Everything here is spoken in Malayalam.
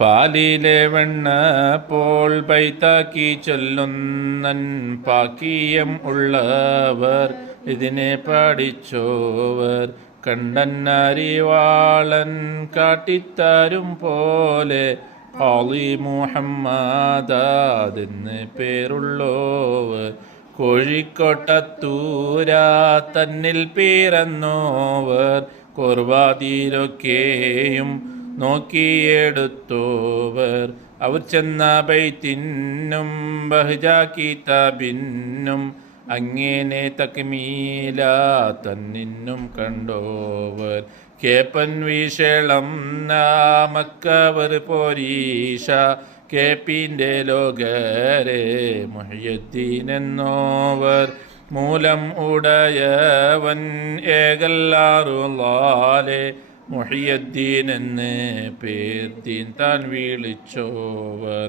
പാലിലെ വെണ്ണ പോൾ പൈത്താക്കി ചൊല്ലുന്നൻ പാക്കീയം ഉള്ളവർ ഇതിനെ പഠിച്ചോവർ കണ്ടന്നരിവാളൻ കാട്ടിത്താരും പോലെ ഖാളി മുഹമ്മദാതെന്ന് പേരുള്ളോവർ കോഴിക്കോട്ടത്തൂരാ തന്നിൽ പിറന്നോവർ കൊർവാതിലൊക്കെയും നോക്കിയെടുത്തോവർ അവർ ചെന്ന ബൈത്തിനും ബഹ്ജ കിതാബിനും അങ്ങനെ തക്മീല തന്നിന്നും കണ്ടോവർ കേപ്പൻ വിഷളം നാമക്കവർ പോരീഷ കേപ്പിൻ്റെ ലോകരെ മുഹ്യിദ്ദീൻ എന്നോവർ മൂലം ഉടയവൻ ഏകല്ലാറുള്ളാലെ മുഹ്യിദ്ദീൻ എന്ന് പേർ ദീൻ താൻ വിളിച്ചോവർ.